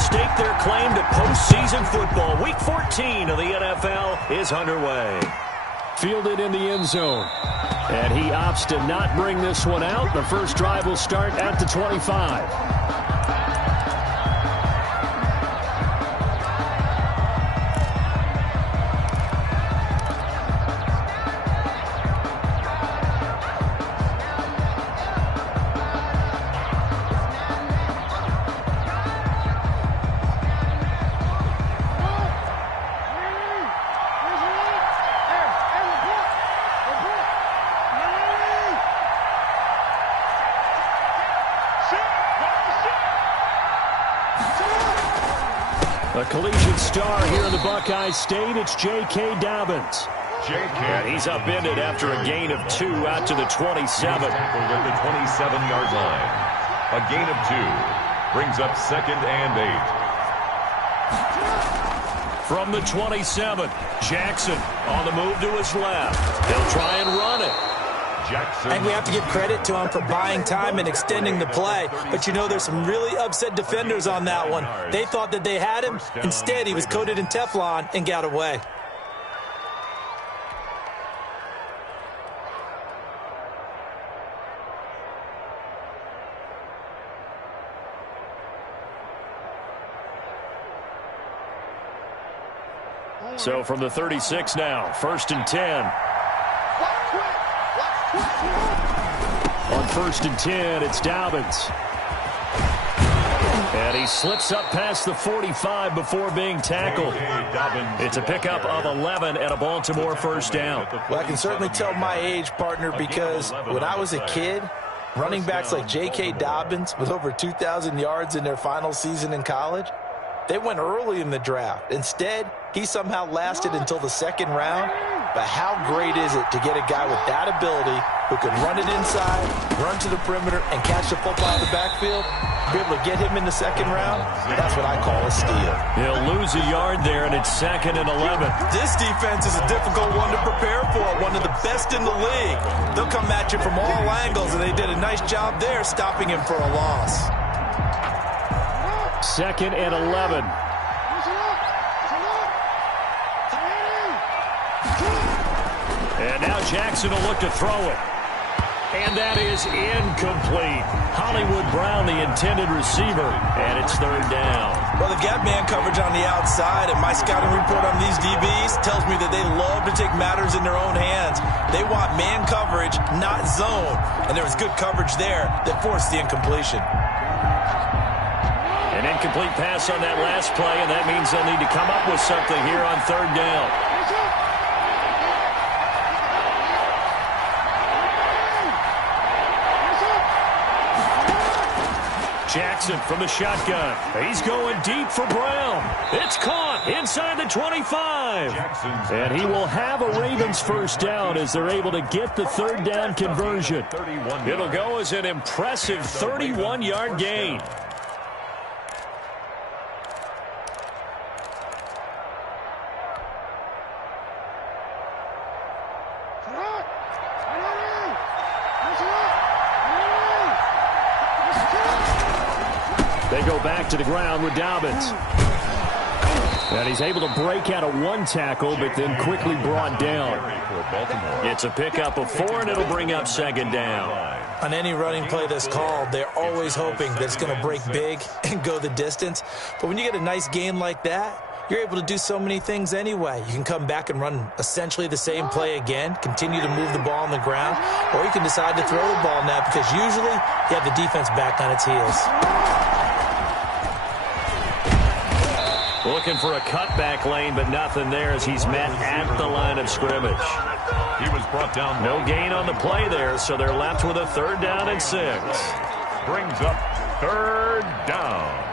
stake their claim to postseason football. Week 14 of the NFL is underway. Fielded in the end zone. And he opts to not bring this one out. The first drive will start at the 25. A collegiate star here in the Buckeye State, it's J.K. Dobbins. And he's upended after a gain of 2 out to the 27. Tackled at the 27-yard line. A gain of 2 brings up 2nd and 8. From the 27, Jackson on the move to his left. He'll try and run it. Jackson. And we have to give credit to him for buying time and extending the play. But, you know, there's some really upset defenders on that one. They thought that they had him. Instead, he was coated in Teflon and got away. So from the 36 now, 1st and 10. On 1st and 10, it's Dobbins. And he slips up past the 45 before being tackled. It's a pickup of 11 and a Baltimore first down. Well, I can certainly tell my age, partner, because when I was a kid, running backs like J.K. Dobbins with over 2,000 yards in their final season in college, they went early in the draft. Instead, he somehow lasted until the 2nd round. But how great is it to get a guy with that ability who can run it inside, run to the perimeter, and catch the football in the backfield? Be able to get him in the 2nd round, that's what I call a steal. He'll lose a yard there, and it's 2nd and 11. This defense is a difficult one to prepare for, one of the best in the league. They'll come at you from all angles, and they did a nice job there stopping him for a loss. 2nd and 11. And now Jackson will look to throw it. And that is incomplete. Hollywood Brown, the intended receiver, and it's 3rd down. Well, they've got man coverage on the outside, and my scouting report on these DBs tells me that they love to take matters in their own hands. They want man coverage, not zone. And there was good coverage there that forced the incompletion. An incomplete pass on that last play, and that means they'll need to come up with something here on 3rd down. Jackson from the shotgun. He's going deep for Brown. It's caught inside the 25. And he will have a Ravens first down as they're able to get the 3rd down conversion. It'll go as an impressive 31-yard gain. They go back to the ground with Dobbins. And he's able to break out of 1 tackle, but then quickly brought down. It's a pickup of 4, and it'll bring up 2nd down. On any running play that's called, they're always hoping that it's going to break big and go the distance. But when you get a nice gain like that, you're able to do so many things anyway. You can come back and run essentially the same play again, continue to move the ball on the ground, or you can decide to throw the ball now because usually you have the defense back on its heels. Looking for a cutback lane, but nothing there as he's met at the line of scrimmage. He was brought down. No gain on the play there, so they're left with a 3rd down and 6. Brings up 3rd down.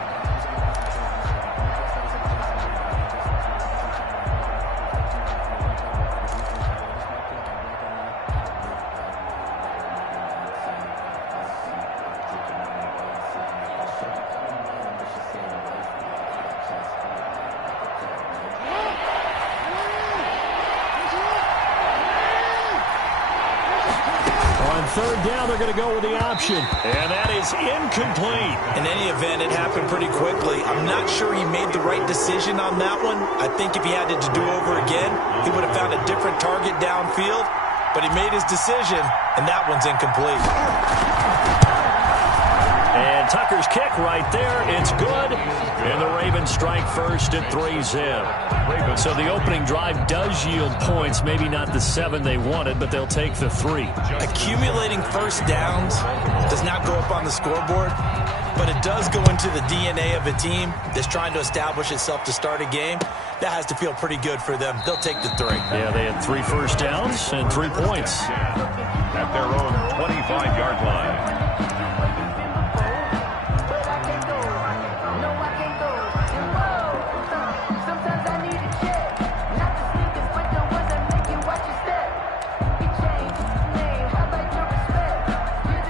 third down, they're going to go with the option. And that is incomplete. In any event, it happened pretty quickly. I'm not sure he made the right decision on that one. I think if he had it to do over again, he would have found a different target downfield. But he made his decision, and that one's incomplete. And Tucker's kick right there. It's good. And the Ravens strike first at 3-zip. So the opening drive does yield points. Maybe not the 7 they wanted, but they'll take the 3. Accumulating first downs does not go up on the scoreboard, but it does go into the DNA of a team that's trying to establish itself to start a game. That has to feel pretty good for them. They'll take the 3. Yeah, they had 3 first downs and 3 points. At their own 25-yard line.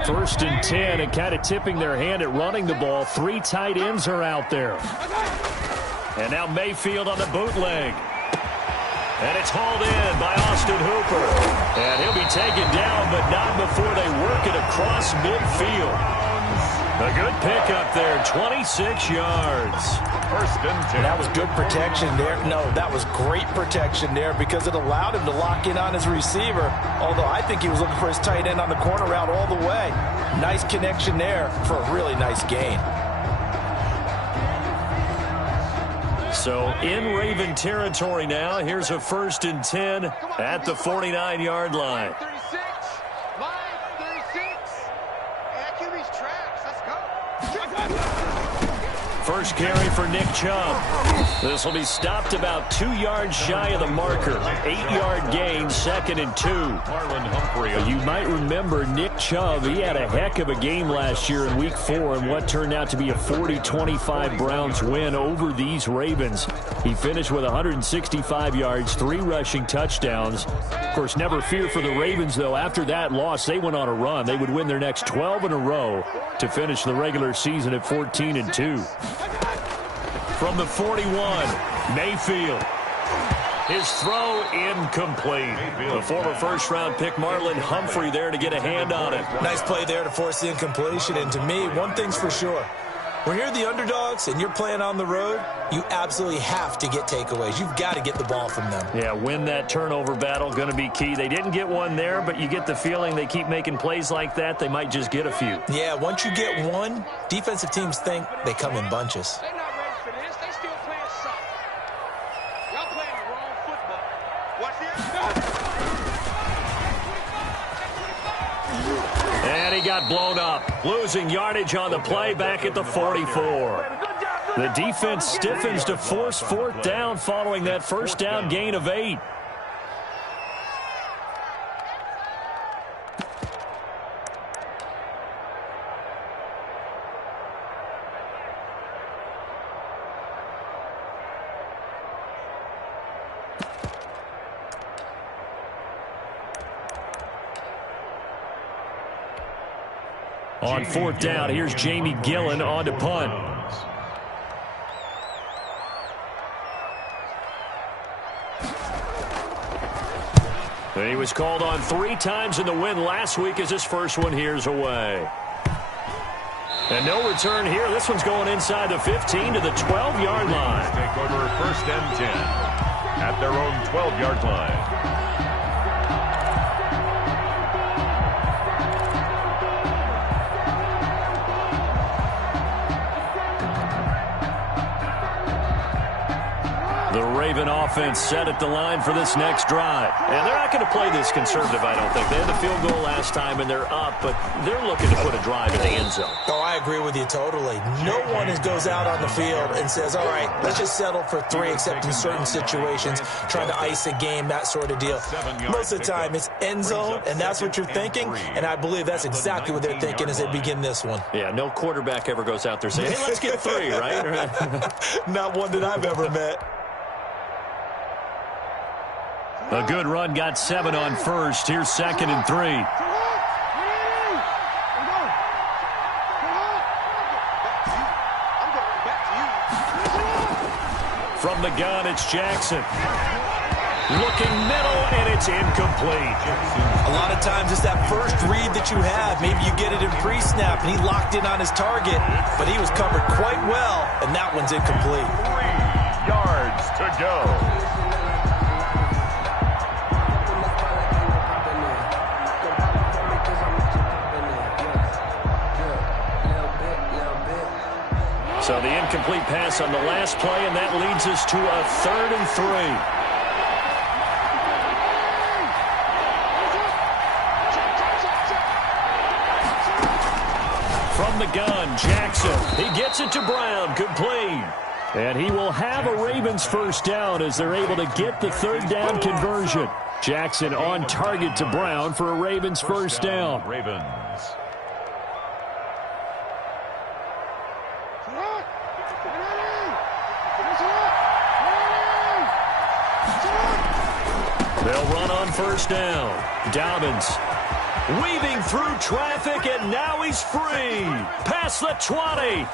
First and 10, and kind of tipping their hand at running the ball. 3 tight ends are out there. And now Mayfield on the bootleg. And it's hauled in by Austin Hooper. And he'll be taken down, but not before they work it across midfield. A good pickup there, 26 yards. First and 10. That was good protection there. No, that was great protection there because it allowed him to lock in on his receiver, although I think he was looking for his tight end on the corner route all the way. Nice connection there for a really nice gain. So in Raven territory now, here's a first and 10 at the 49-yard line. 36, line 36. Hey, QB's traps. Let's go. First carry for Nick Chubb. This will be stopped about 2 yards shy of the marker. 8-yard gain, 2nd and 2. Marlon Humphrey. You might remember Nick Chubb. He had a heck of a game last year in Week 4 in what turned out to be a 40-25 Browns win over these Ravens. He finished with 165 yards, 3 rushing touchdowns. Of course, never fear for the Ravens, though. After that loss, they went on a run. They would win their next 12 in a row to finish the regular season at 14-2. From the 41, Mayfield. His throw incomplete. The former first-round pick Marlon Humphrey there to get a hand on it. Nice play there to force the incompletion. And to me, one thing's for sure. When you're the underdogs and you're playing on the road, you absolutely have to get takeaways. You've got to get the ball from them. Yeah, win that turnover battle, going to be key. They didn't get one there, but you get the feeling they keep making plays like that, they might just get a few. Yeah, once you get one, defensive teams think they come in bunches. They're not ready for this. They still playing soft. Y'all playing the wrong football. Watch this. And he got blown up, losing yardage on the play back at the 44. The defense stiffens to force 4th down following that first down gain of 8. On 4th down, here's Jamie Gillen on to punt. He was called on 3 times in the win last week as his first one here's away. And no return here. This one's going inside the 15 to the 12-yard line. Take over first and 10 at their own 12-yard line. The Raven offense set at the line for this next drive. And they're not going to play this conservative, I don't think. They had the field goal last time, and they're up, but they're looking to put a drive in the end zone. Oh, I agree with you totally. No one goes out on the field and says, all right, let's just settle for 3, except in certain situations, trying to ice a game, that sort of deal. Most of the time, it's end zone, and that's what you're thinking, and I believe that's exactly what they're thinking as they begin this one. Yeah, no quarterback ever goes out there saying, hey, let's get 3, right? Not one that I've ever met. A good run got 7 on first. Here's 2nd and 3. From the gun, it's Jackson. Looking middle, and it's incomplete. A lot of times it's that first read that you have. Maybe you get it in pre-snap, and he locked in on his target, but he was covered quite well, and that one's incomplete. 3 yards to go. So the incomplete pass on the last play, and that leads us to a 3rd and 3. From the gun, Jackson. He gets it to Brown, complete. And he will have a Ravens first down as they're able to get the 3rd down conversion. Jackson on target to Brown for a Ravens first down. Ravens. They'll run on first down. Dobbins weaving through traffic, and now he's free. Past the 20.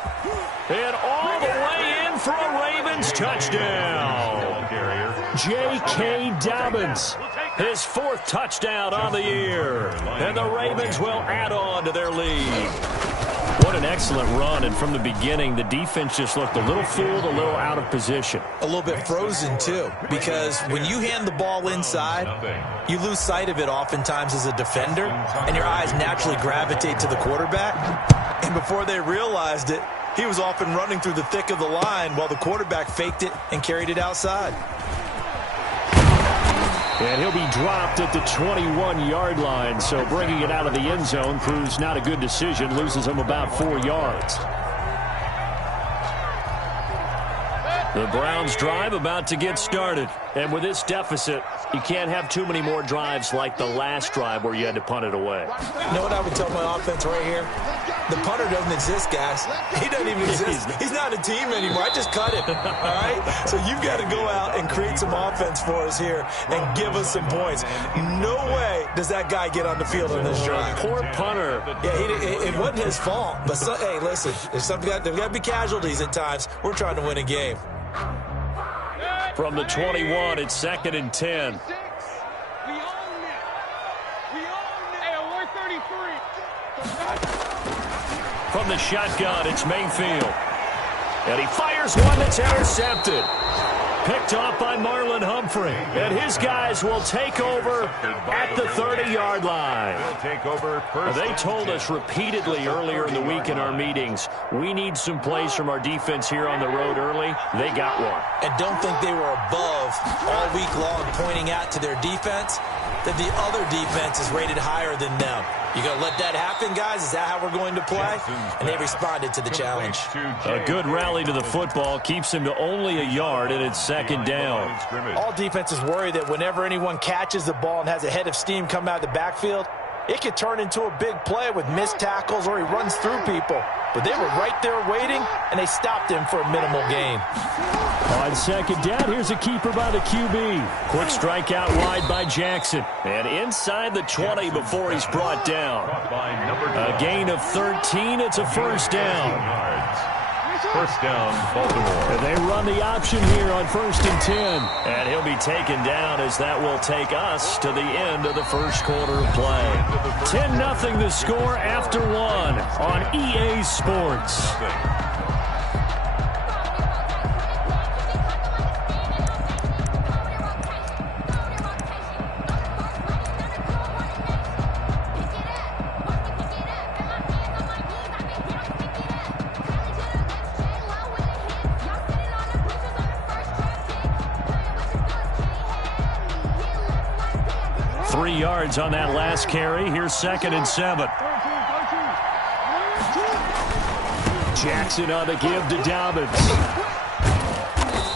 And all the way in for a Ravens touchdown. J.K. Dobbins, his 4th touchdown on the year. And the Ravens will add on to their lead. What an excellent run, and from the beginning, the defense just looked a little fooled, a little out of position. A little bit frozen, too, because when you hand the ball inside, you lose sight of it oftentimes as a defender, and your eyes naturally gravitate to the quarterback. And before they realized it, he was off and running through the thick of the line while the quarterback faked it and carried it outside. And he'll be dropped at the 21-yard line, so bringing it out of the end zone proves not a good decision, loses him about 4 yards. The Browns drive about to get started. And with this deficit, you can't have too many more drives like the last drive where you had to punt it away. You know what I would tell my offense right here? The punter doesn't exist, guys. He doesn't even exist. He's not a team anymore. I just cut him, all right? So you've got to go out and create some offense for us here and give us some points. No way does that guy get on the field on this drive. Poor punter. Yeah, it wasn't his fault. But, hey, listen, there's got to be casualties at times. We're trying to win a game. From the 21, it's 2nd and 10. We own it. Hey, we're 33. From the shotgun, it's Mayfield. And he fires one that's intercepted. Picked off by Marlon Humphrey. And his guys will take over at the 30-yard line. They told us repeatedly earlier in the week in our meetings, we need some plays from our defense here on the road early. They got one. And don't think they were above all week long pointing out to their defense that the other defense is rated higher than them. You going to let that happen, guys? Is that how we're going to play? And they responded to the challenge. A good rally to the football keeps him to only a yard, and it's 2nd down. All defenses worry that whenever anyone catches the ball and has a head of steam come out of the backfield, it could turn into a big play with missed tackles or he runs through people. But they were right there waiting, and they stopped him for a minimal gain. On 2nd down, here's a keeper by the QB. Quick strike out wide by Jackson. And inside the 20 before he's brought down. A gain of 13. It's a first down. First down, Baltimore. And they run the option here on 1st and 10. And he'll be taken down as that will take us to the end of the first quarter of play. 10-0 the score after 1 on EA Sports. 3 yards on that last carry. Here's 2nd and 7. Jackson on the give to Dobbins.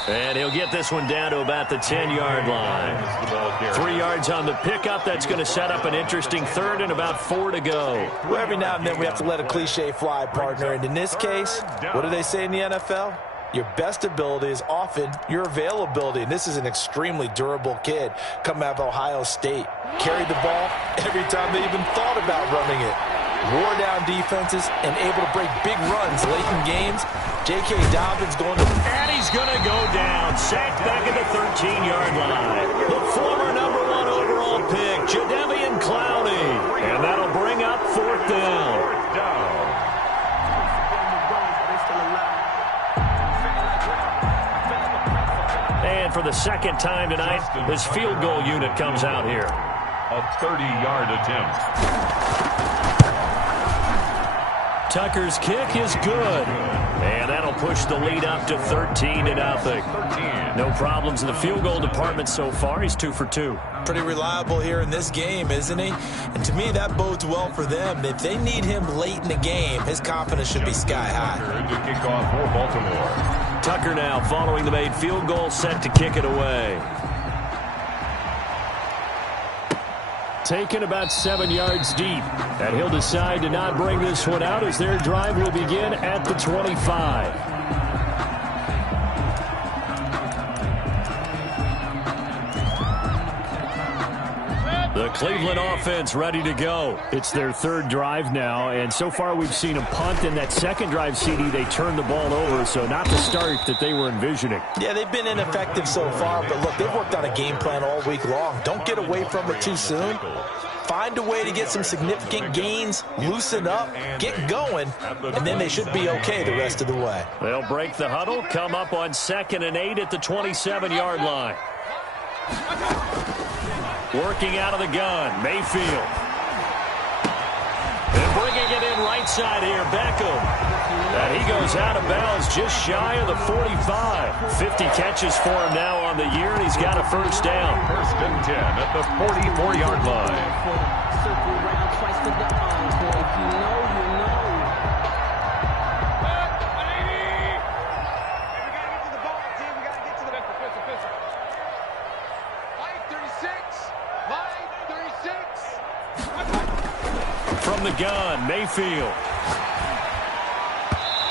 And he'll get this one down to about the 10-yard line. 3 yards on the pickup. That's going to set up an interesting 3rd and about 4 to go. Well, every now and then we have to let a cliche fly, partner. And in this case, what do they say in the NFL? Your best ability is often your availability. And this is an extremely durable kid coming out of Ohio State. Carried the ball every time they even thought about running it. Wore down defenses and able to break big runs late in games. J.K. Dobbins going to... And he's going to go down. Sacked back at the 13-yard line. The heavy and cloudy. And that'll bring up 4th down. Fourth down. And for the second time tonight, his field goal unit comes out here. A 30-yard attempt. Tucker's kick is good. And that'll push the lead up to 13-0. No problems in the field goal department so far. He's 2 for 2. Pretty reliable here in this game, isn't he? And to me, that bodes well for them. If they need him late in the game, his confidence should be sky high. To kick off for Baltimore. Tucker now following the made field goal, set to kick it away. Taken about 7 yards deep. And he'll decide to not bring this one out as their drive will begin at the 25. The Cleveland offense ready to go. It's their 3rd drive now, and so far we've seen a punt. In that second drive, CD, they turned the ball over, so not the start that they were envisioning. Yeah, they've been ineffective so far, but look, they've worked on a game plan all week long. Don't get away from it too soon. Find a way to get some significant gains, loosen up, get going, and then they should be okay the rest of the way. They'll break the huddle, come up on 2nd and 8 at the 27-yard line. Working out of the gun, Mayfield. And bringing it in right side here, Beckham. And he goes out of bounds just shy of the 45. 50 catches for him now on the year, and he's got a 1st down. 1st and 10 at the 44-yard line. From the gun, Mayfield.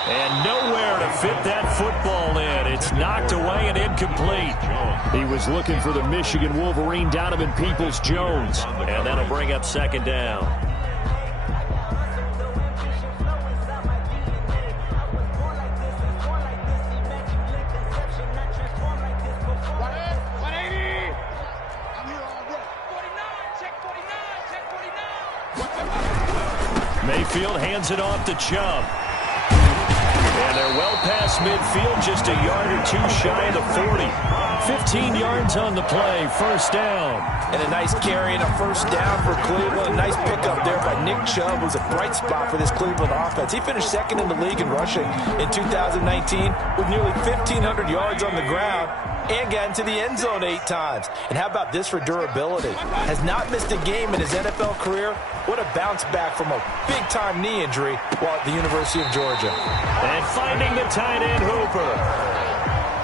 And nowhere to fit that football in. It's knocked away and incomplete. He was looking for the Michigan Wolverine, Donovan Peoples-Jones. And that'll bring up 2nd down. Mayfield hands it off to Chubb. And they're well past midfield, just a yard or 2 shy of the 40. 15 yards on the play, 1st down. And a nice carry and a 1st down for Cleveland. A nice pickup there by Nick Chubb, who's a bright spot for this Cleveland offense. He finished 2nd in the league in rushing in 2019 with nearly 1,500 yards on the ground and got into the end zone 8 times. And how about this for durability? Has not missed a game in his NFL career. What a bounce back from a big-time knee injury while at the University of Georgia. And finding the tight end, Hooper.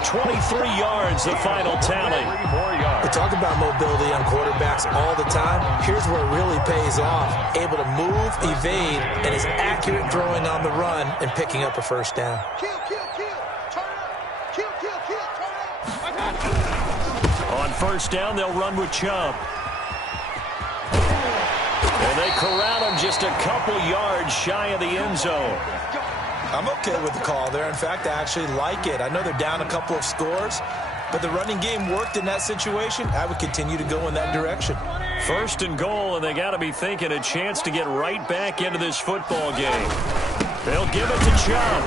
23 yards, the final tally. We talk about mobility on quarterbacks all the time. Here's where it really pays off. Able to move, evade, and is accurate throwing on the run and picking up a 1st down. On 1st down, they'll run with Chubb. And they corral him just a couple yards shy of the end zone. I'm okay with the call there. In fact, I actually like it. I know they're down a couple of scores, but the running game worked in that situation. I would continue to go in that direction. 1st and goal, and they got to be thinking a chance to get right back into this football game. They'll give it to Chubb.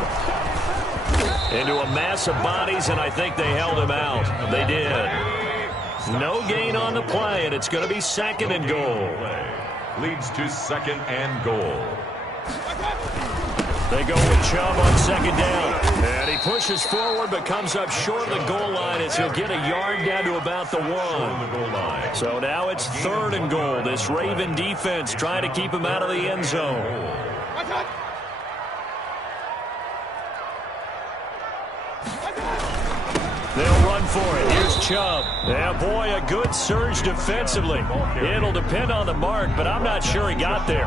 Into a mass of bodies, and I think they held him out. They did. No gain on the play, and it's going to be 2nd and goal. Leads to 2nd and goal. They go with Chubb on 2nd down. And he pushes forward but comes up short of the goal line as he'll get a yard down to about the 1. So now it's 3rd and goal. This Raven defense trying to keep him out of the end zone. They'll run for it. Here's Chubb. Yeah, boy, a good surge defensively. It'll depend on the mark, but I'm not sure he got there.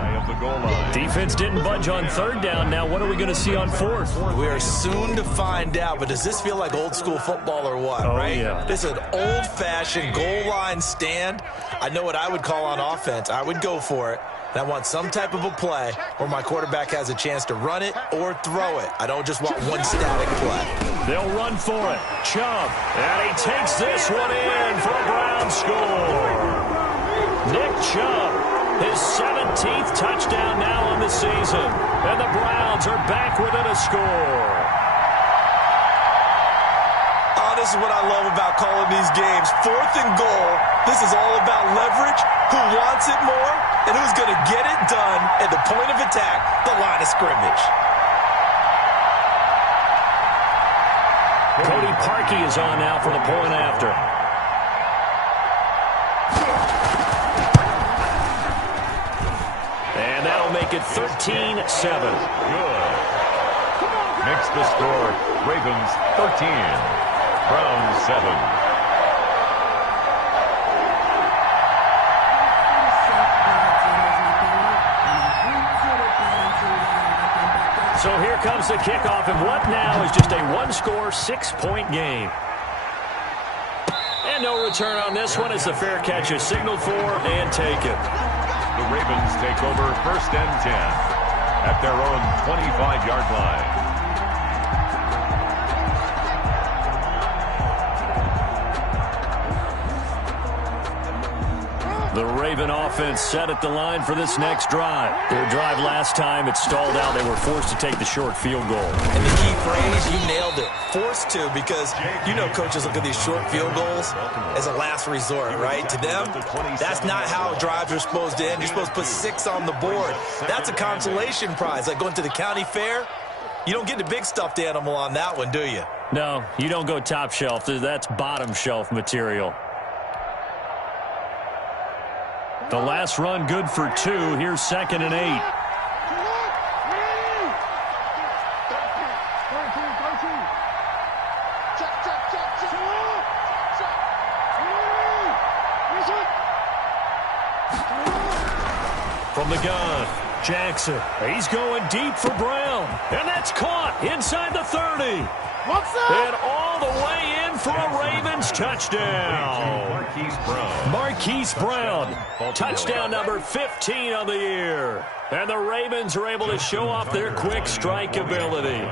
Defense didn't budge on 3rd down. Now what are we going to see on 4th? We are soon to find out, but does this feel like old school football or what, right? Yeah. This is an old-fashioned goal line stand. I know what I would call on offense. I would go for it. And I want some type of a play where my quarterback has a chance to run it or throw it. I don't just want one static play. They'll run for it. Chubb. And he takes this one in for a Brown score. Nick Chubb, his 17th touchdown now on the season. And the Browns are back within a score. Oh, this is what I love about calling these games. 4th and goal. This is all about leverage, who wants it more, and who's going to get it done at the point of attack, the line of scrimmage. Cody Parkey is on now for the point after. And that'll make it 13-7. Good. Makes the score Ravens 13, Browns 7. So here comes the kickoff, and what now is just a one-score, 6-point game. And no return on this one as the fair catch is signaled for and taken. The Ravens take over 1st and 10 at their own 25-yard line. The Raven offense set at the line for this next drive. Their drive last time, it stalled out. They were forced to take the short field goal. And the key phrase, you nailed it. Forced to, because you know coaches look at these short field goals as a last resort, right? To them, that's not how drives are supposed to end. You're supposed to put 6 on the board. That's a consolation prize. Like going to the county fair, you don't get the big stuffed animal on that one, do you? No, you don't go top shelf. That's bottom shelf material. The last run good for 2. Here's 2nd and 8. From the gun, Jackson. He's going deep for Brown. And that's caught inside the 30. And all the way in for a Ravens touchdown. Marquise Brown, touchdown number 15 on the year. And the Ravens are able to show off their quick strike ability.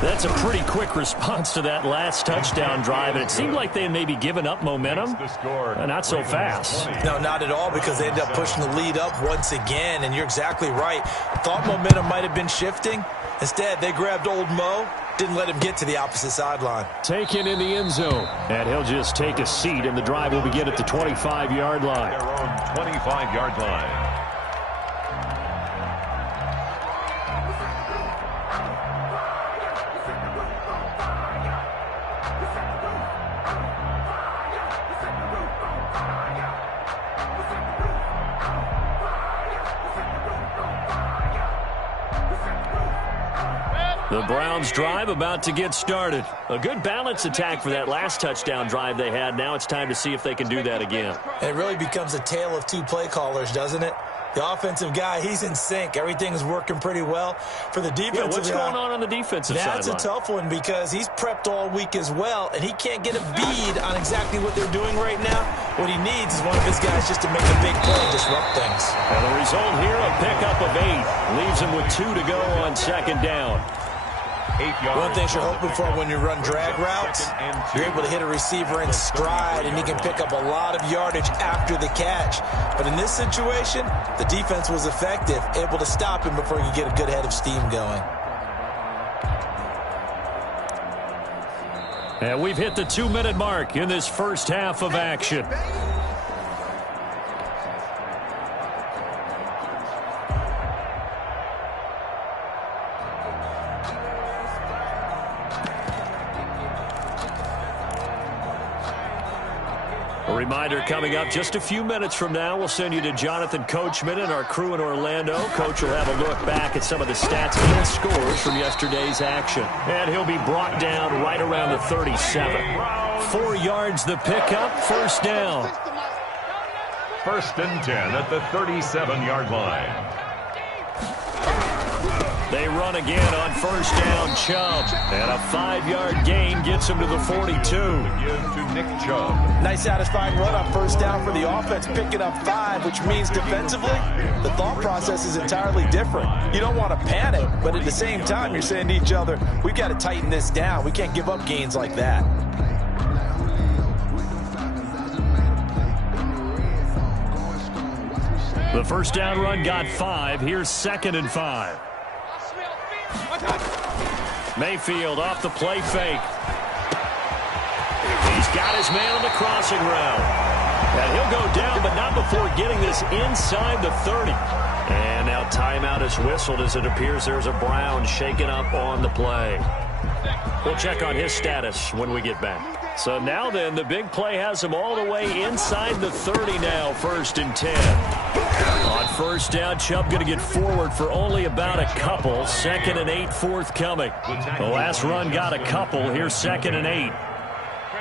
That's a pretty quick response to that last touchdown drive, and it seemed like they had maybe given up momentum. Not so fast. No, not at all, because they ended up pushing the lead up once again, and you're exactly right. Thought momentum might have been shifting. Instead, they grabbed old Mo, didn't let him get to the opposite sideline. Taken in the end zone, and he'll just take a seat, and the drive will begin at the 25-yard line. Their own 25-yard line. The Browns drive about to get started. A good balanced attack for that last touchdown drive they had. Now it's time to see if they can do that again. And it really becomes a tale of 2 play callers, doesn't it? The offensive guy, he's in sync. Everything's working pretty well. For the defensive guy, what's going on the defensive side? That's a tough one, because he's prepped all week as well, and he can't get a bead on exactly what they're doing right now. What he needs is one of his guys just to make a big play and disrupt things. And the result here, a pickup of 8. Leaves him with 2 to go on 2nd down. One thing you're hoping for when you run drag routes, you're able to hit a receiver in stride, and he can pick up a lot of yardage after the catch. But in this situation, the defense was effective, able to stop him before he could get a good head of steam going. And we've hit the 2-minute mark in this first half of action. A reminder coming up just a few minutes from now, we'll send you to Jonathan Coachman and our crew in Orlando. Coach will have a look back at some of the stats and scores from yesterday's action. And he'll be brought down right around the 37. 4 yards the pickup, first down. 1st and 10 at the 37-yard line. They run again on first down, Chubb. And a 5-yard gain gets him to the 42. Give to Nick Chubb. Nice satisfying run on first down for the offense, picking up 5, which means defensively, the thought process is entirely different. You don't want to panic, but at the same time, you're saying to each other, we've got to tighten this down. We can't give up gains like that. The first down run got 5. Here's 2nd and 5. Mayfield off the play fake. He's got his man on the crossing route. And he'll go down, but not before getting this inside the 30. And now timeout is whistled as it appears there's a Brown shaken up on the play. We'll check on his status when we get back. So now then, the big play has him all the way inside the 30 now, 1st and 10. On first down, Chubb going to get forward for only about a couple. 2nd and 8 forthcoming. The last run got a couple. Here's 2nd and 8.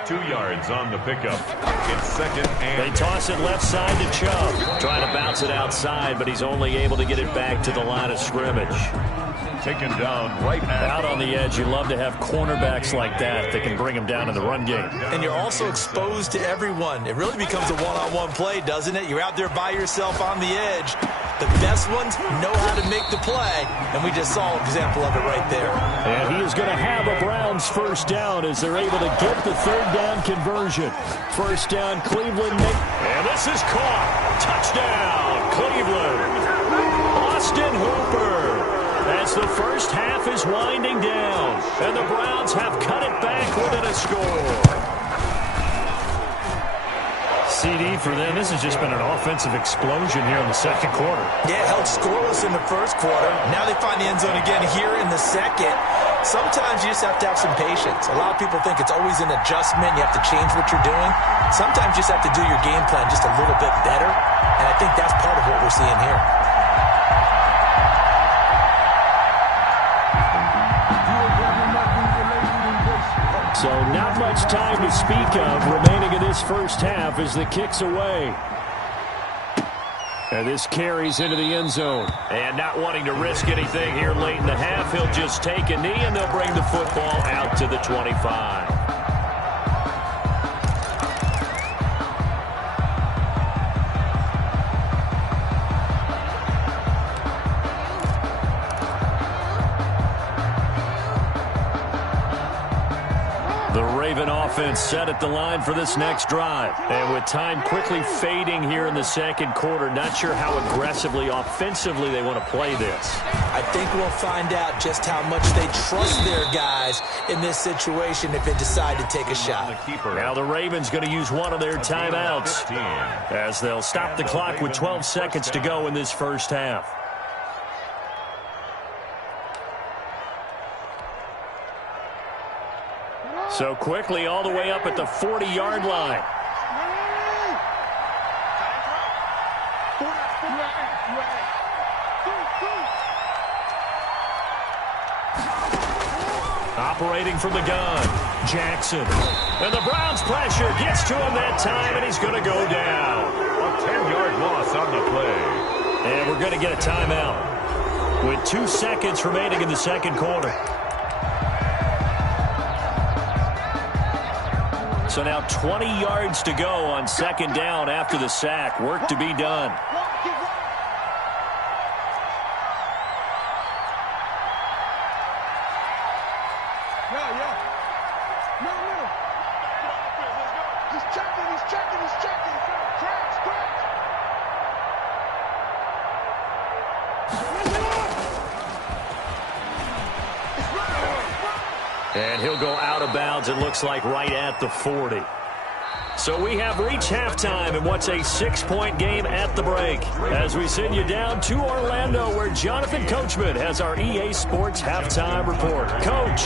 2 yards on the pickup. It's 2nd and They toss it left side to Chubb. Trying to bounce it outside, but he's only able to get it back to the line of scrimmage. taken down right at out on the edge. You love to have cornerbacks like that that can bring them down in the run game. And you're also exposed to everyone. It really becomes a one-on-one play, doesn't it? You're out there by yourself on the edge. The best ones know how to make the play, and we just saw an example of it right there. And he is going to have a Browns first down as they're able to get the third down conversion. First down, Cleveland. And this is caught. Touchdown, Cleveland. Austin Hooper. As the first half is winding down, and the Browns have cut it back within a score. CD for them. This has just been an offensive explosion here in the second quarter. Yeah, held scoreless in the first quarter. Now they find the end zone again here in the second. Sometimes you just have to have some patience. A lot of people think it's always an adjustment. You have to change what you're doing. Sometimes you just have to do your game plan just a little bit better, and I think that's part of what we're seeing here. So not much time to speak of remaining in this first half as the kick's away. And this carries into the end zone. And not wanting to risk anything here late in the half, he'll just take a knee and they'll bring the football out to the 25. Offense set at the line for this next drive. And with time quickly fading here in the second quarter, not sure how aggressively, offensively they want to play this. I think we'll find out just how much they trust their guys in this situation if they decide to take a shot. Now the Ravens going to use one of their timeouts as they'll stop the clock with 12 seconds to go in this first half. So quickly all the way up at the 40-yard line. Operating from the gun, Jackson. And the Browns pressure gets to him that time, and he's going to go down. A 10-yard loss on the play. And we're going to get a timeout with 2 seconds remaining in the second quarter. So now 20 yards to go on second down after the sack. Work to be done. And he'll go out of bounds, it looks like, right at the 40. So we have reached halftime in what's a 6-point game at the break. As we send you down to Orlando, where Jonathan Coachman has our EA Sports halftime report. Coach.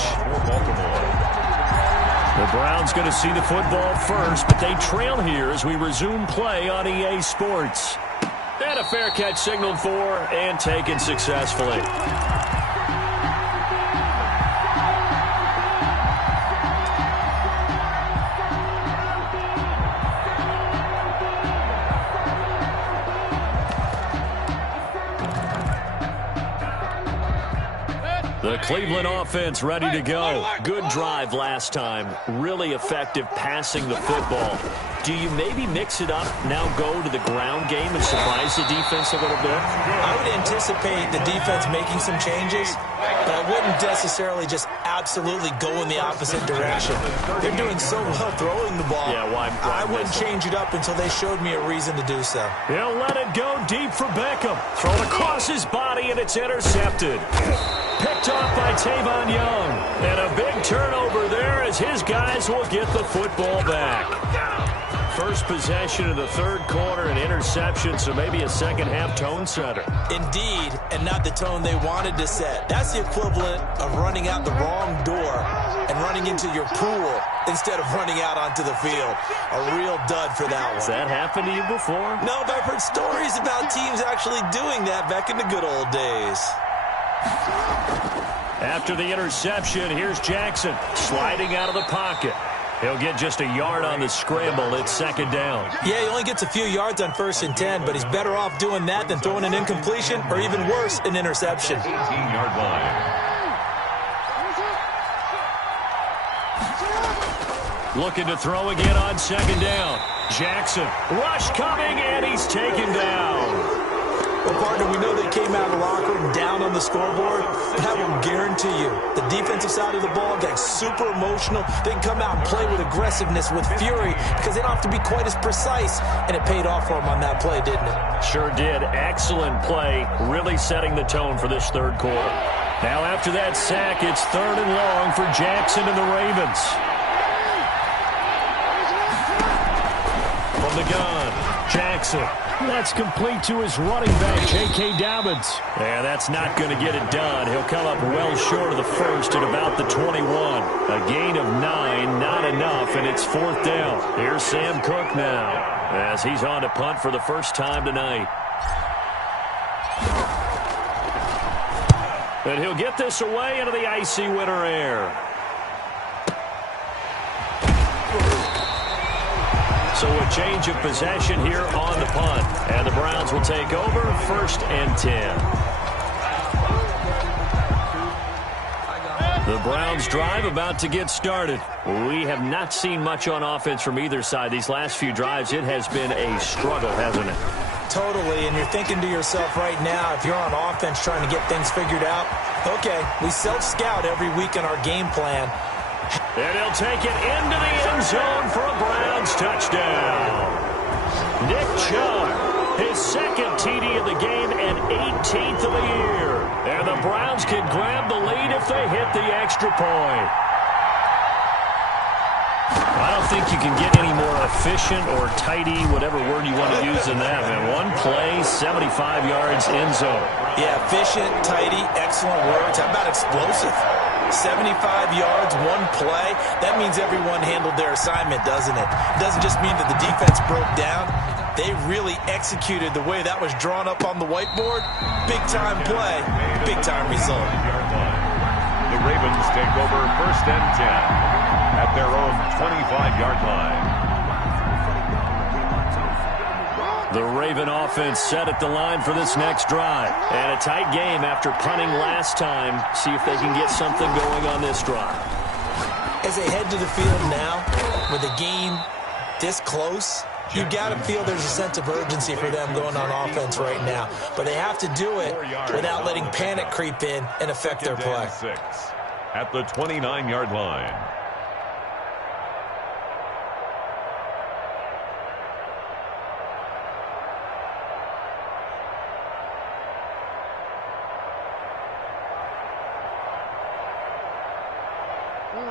The Browns going to see the football first, but they trail here as we resume play on EA Sports. And a fair catch signaled for and taken successfully. The Cleveland offense ready to go. Good drive last time. Really effective passing the football. Do you maybe mix it up, now go to the ground game and surprise the defense a little bit? I would anticipate the defense making some changes, but I wouldn't necessarily just absolutely go in the opposite direction. They're doing so well throwing the ball. Yeah, why I wouldn't change it up until they showed me a reason to do so. He'll let it go deep for Beckham. Thrown across his body, and it's intercepted. Picked off by Tavon Young. And a big turnover there as his guys will get the football back. First possession of the third quarter, an interception, so maybe a second-half tone setter. Indeed, and not the tone they wanted to set. That's the equivalent of running out the wrong door and running into your pool instead of running out onto the field. A real dud for that one. Has that happened to you before? No, but I've heard stories about teams actually doing that back in the good old days. After the interception, here's Jackson sliding out of the pocket. He'll get just a yard on the scramble. It's second down. Yeah, he only gets a few yards on 1st and 10, but he's better off doing that than throwing an incompletion or even worse, an interception. 18-yard line. Looking to throw again on second down. Jackson, rush coming, and he's taken down. Well, partner, we know they came out of the locker room down on the scoreboard, but I will guarantee you the defensive side of the ball got super emotional. They can come out and play with aggressiveness, with fury, because they don't have to be quite as precise, and it paid off for them on that play, didn't it? Sure did. Excellent play, really setting the tone for this third quarter. Now after that sack, it's 3rd and long for Jackson and the Ravens. From the gun, Jackson. That's complete to his running back, J.K. Dobbins. Yeah, that's not going to get it done. He'll come up well short of the first at about the 21. A gain of 9, not enough, and it's 4th down. Here's Sam Cook now as he's on to punt for the first time tonight. And he'll get this away into the icy winter air. So a change of possession here on the punt. And the Browns will take over 1st and 10. The Browns drive about to get started. We have not seen much on offense from either side. These last few drives, it has been a struggle, hasn't it? Totally, and you're thinking to yourself right now, if you're on offense trying to get things figured out, okay, we self-scout every week in our game plan. And he'll take it into the end zone for a Browns touchdown. Nick Chubb, his 2nd TD of the game and 18th of the year. And the Browns can grab the lead if they hit the extra point. I don't think you can get any more efficient or tidy, whatever word you want to use in that, man. One play, 75 yards, end zone. Yeah, efficient, tidy, excellent words. How about explosive? 75 yards, one play. That means everyone handled their assignment, doesn't it? It doesn't just mean that the defense broke down. They really executed the way that was drawn up on the whiteboard. Big-time play, big-time result. The Ravens take over 1st and 10 at their own 25-yard line. The Raven offense set at the line for this next drive. And a tight game after punting last time. See if they can get something going on this drive. As they head to the field now, with the game this close, you got to feel there's a sense of urgency for them going on offense right now. But they have to do it without letting panic creep in and affect their play. At the 29-yard line.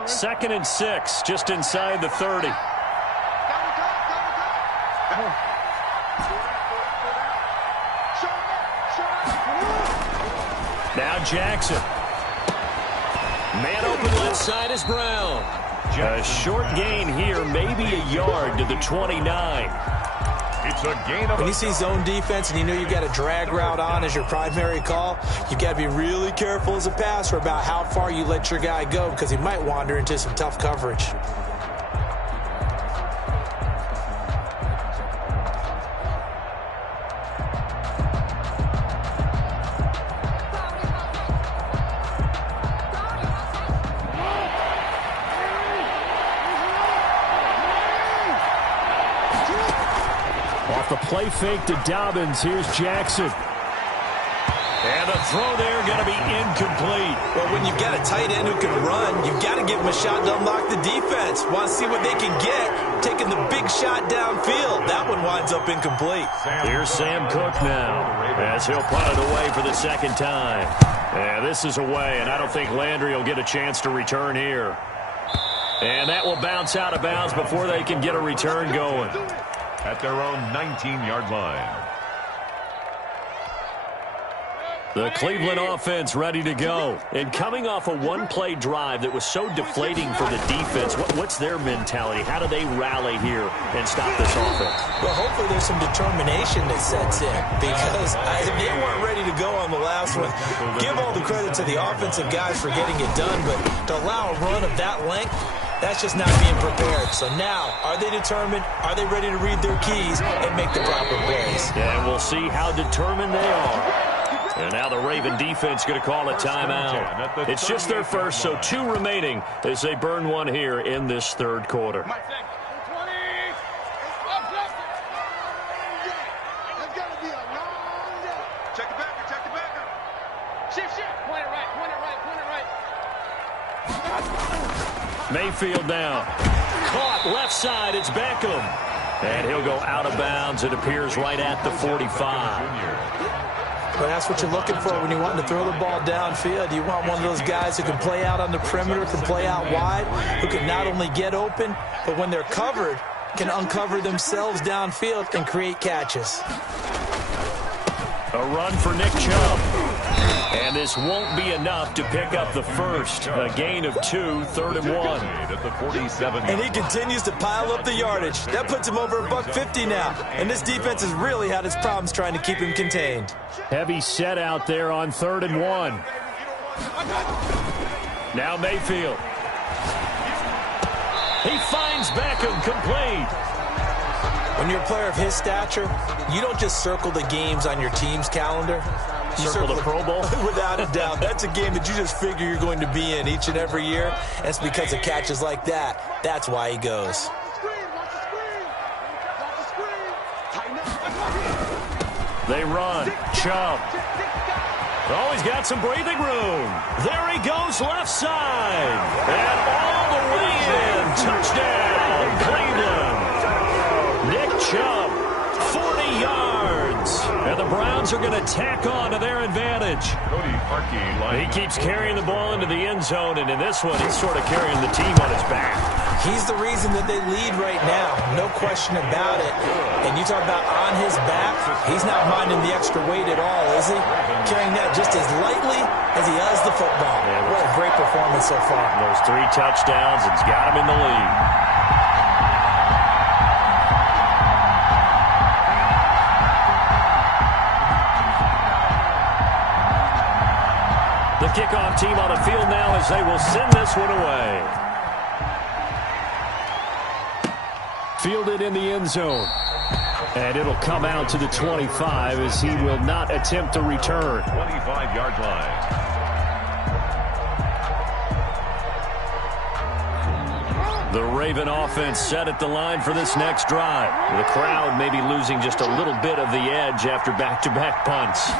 Second and 6, just inside the 30. Now Jackson. Man open left side is Brown. A short gain here, maybe a yard to the 29. It's a gain of when you see zone defense and you know you got a drag route on as your primary call, you got to be really careful as a passer about how far you let your guy go because he might wander into some tough coverage. Off the play fake to Dobbins, here's Jackson. And the throw there going to be incomplete. Well, when you've got a tight end who can run, you've got to give him a shot to unlock the defense. Want to see what they can get, taking the big shot downfield. That one winds up incomplete. Here's Sam Cook now, as he'll punt it away for the second time. Yeah, this is away, and I don't think Landry will get a chance to return here. And that will bounce out of bounds before they can get a return going. At their own 19-yard line. The Cleveland offense ready to go. And coming off a one-play drive that was so deflating for the defense, what's their mentality? How do they rally here and stop this offense? Well, hopefully there's some determination that sets in, because they weren't ready to go on the last one. Give all the credit to the offensive guys for getting it done, but to allow a run of that length, that's just not being prepared. So now, are they determined? Are they ready to read their keys and make the proper plays? Yeah, and we'll see how determined they are. And now the Raven defense going to call a timeout. It's just their first, so 2 remaining as they burn one here in this third quarter. Check the backer, check the backer. Shift. Point it right. Mayfield now. Caught left side, it's Beckham. And he'll go out of bounds. It appears right at the 45. But that's what you're looking for when you want to throw the ball downfield. You want one of those guys who can play out on the perimeter, can play out wide, who can not only get open, but when they're covered, can uncover themselves downfield and create catches. A run for Nick Chubb. And this won't be enough to pick up the first. A gain of 2, 3rd and 1. At the 47. And he continues to pile up the yardage. That puts him over $150 now. And this defense has really had its problems trying to keep him contained. Heavy set out there on 3rd and 1. Now Mayfield. He finds Beckham complete. When you're a player of his stature, you don't just circle the games on your team's calendar. You circle the Pro Bowl? Without a doubt. That's a game that you just figure you're going to be in each and every year. And it's because of catches like that. That's why he goes. They run. Chubb. Oh, he's got some breathing room. There he goes left side. And all the way in. Touchdown, Cleveland. Nick Chubb, 40 yards. And the Browns are going to tack on to their advantage. He keeps carrying the ball into the end zone, and in this one, he's sort of carrying the team on his back. He's the reason that they lead right now. No question about it. And you talk about on his back, he's not minding the extra weight at all, is he? Carrying that just as lightly as he does the football. Yeah, what a great performance so far. Those 3 touchdowns, it's got him in the lead. The kickoff team on the field now as they will send this one away. Fielded in the end zone. And it'll come out to the 25 as he will not attempt to return. 25-yard line. The Raven offense set at the line for this next drive. The crowd may be losing just a little bit of the edge after back-to-back punts.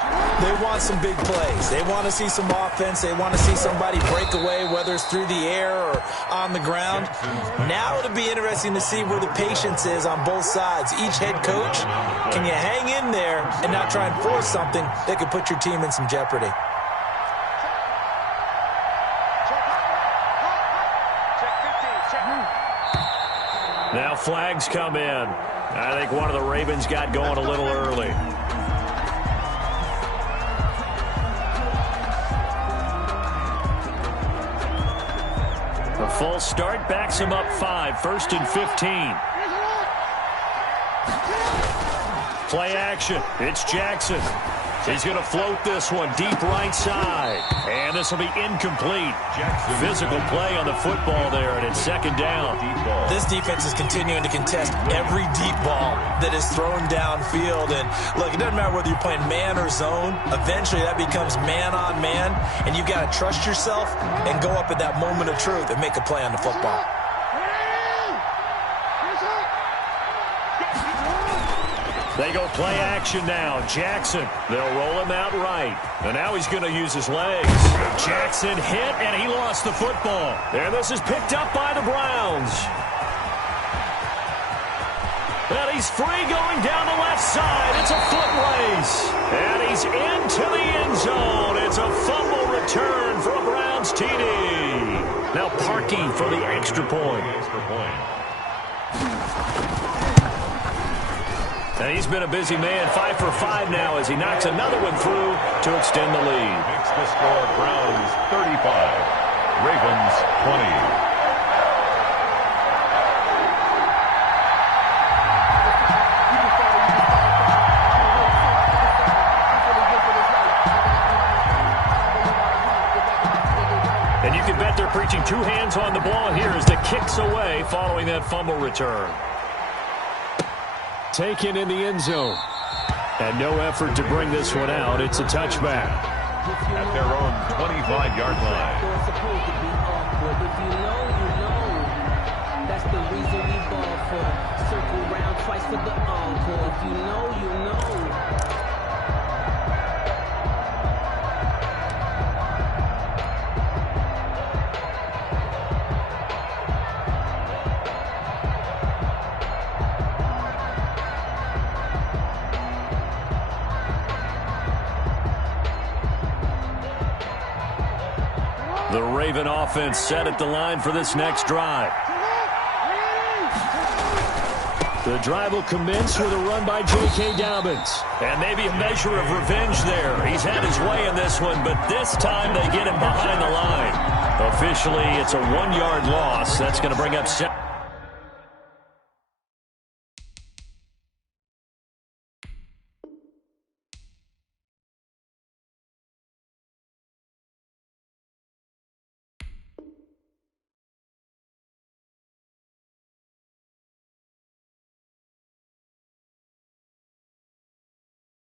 They want some big plays. They want to see some offense. They want to see somebody break away, whether it's through the air or on the ground. Now it'll be interesting to see where the patience is on both sides. Each head coach, can you hang in there and not try and force something that could put your team in some jeopardy? Now flags come in. I think one of the Ravens got going a little early. A full start backs him up 5, 1st and 15. Play action. It's Jackson. He's going to float this one deep right side. And this will be incomplete. Physical play on the football there, and it's 2nd down. This defense is continuing to contest every deep ball that is thrown downfield. And look, it doesn't matter whether you're playing man or zone. Eventually that becomes man on man, and you've got to trust yourself and go up at that moment of truth and make a play on the football. They go play action now. Jackson, they'll roll him out right. And now he's going to use his legs. Jackson hit, and he lost the football. And this is picked up by the Browns. And he's free going down the left side. It's a foot race. And he's into the end zone. It's a fumble return for a Browns TD. Now Parkey for the extra point. And he's been a busy man, 5 for 5 now as he knocks another one through to extend the lead. Makes the score Browns 35, Ravens 20. And you can bet they're preaching 2 hands on the ball here as the kick's away following that fumble return. Taken in the end zone. And no effort to bring this one out. It's a touchback. At their own 25-yard line. If you know, you know. That's the reason we ball for. Circle round twice for the encore. If you know, you know. The Raven offense set at the line for this next drive. The drive will commence with a run by J.K. Dobbins. And maybe a measure of revenge there. He's had his way in this one, but this time they get him behind the line. Officially, it's a 1-yard loss. That's going to bring up 7.